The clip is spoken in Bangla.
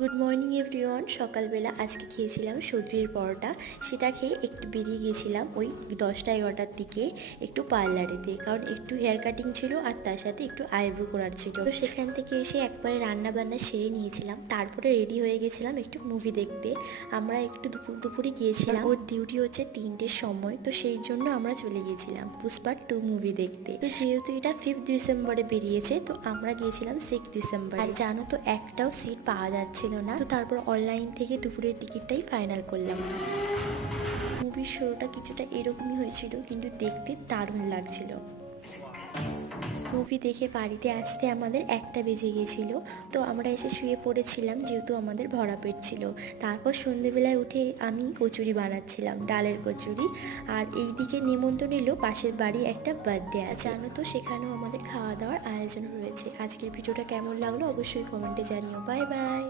Good morning everyone. সকালবেলা আজকে খেয়েছিলাম সবজির পরোটা। সেটা খেয়ে একটু বেরিয়ে গেছিলাম ওই 10টা-11টার দিকে একটু পার্লারেতে, কারণ একটু হেয়ার কাটিং ছিল আর তার সাথে একটু আইব্রো করার ছিল। তো সেখান থেকে এসে একবারে রান্না বান্না সেরে নিয়েছিলাম, তারপরে রেডি হয়ে গেছিলাম একটু মুভি দেখতে। আমরা একটু দুপুরে গিয়েছিলাম, ওর ডিউটি হচ্ছে 3টের সময়, তো সেই জন্য আমরা চলে গিয়েছিলাম পুষ্পা 2 মুভি দেখতে। তো যেহেতু এটা 5 ডিসেম্বরে বেরিয়েছে, তো আমরা গিয়েছিলাম 6 ডিসেম্বর। আর জানো তো একটাও সিট পাওয়া যাচ্ছে না, তো তারপর অনলাইন থেকে দুপুরের টিকিটটাই ফাইনাল করলাম। মুভির শোটা কিছুটা এরকমই হয়েছিল, কিন্তু দেখতে দারুণ লাগছিল। মুভি দেখে বাড়িতে আসতে আমাদের 1টা বেজে গিয়েছিল, তো আমরা এসে শুয়ে পড়েছিলাম যেহেতু আমাদের ভরা পেট ছিল। তারপর সন্ধেবেলায় উঠে আমি কচুরি বানাচ্ছিলাম, ডালের কচুরি। আর এই দিকে নিমন্ত্রণ এলো, পাশের বাড়ি একটা বার্থডে আছে, জানো তো সেখানেও আমাদের খাওয়া দাওয়ার আয়োজন রয়েছে। আজকের ভিডিওটা কেমন লাগলো অবশ্যই কমেন্টে জানিও। Bye bye.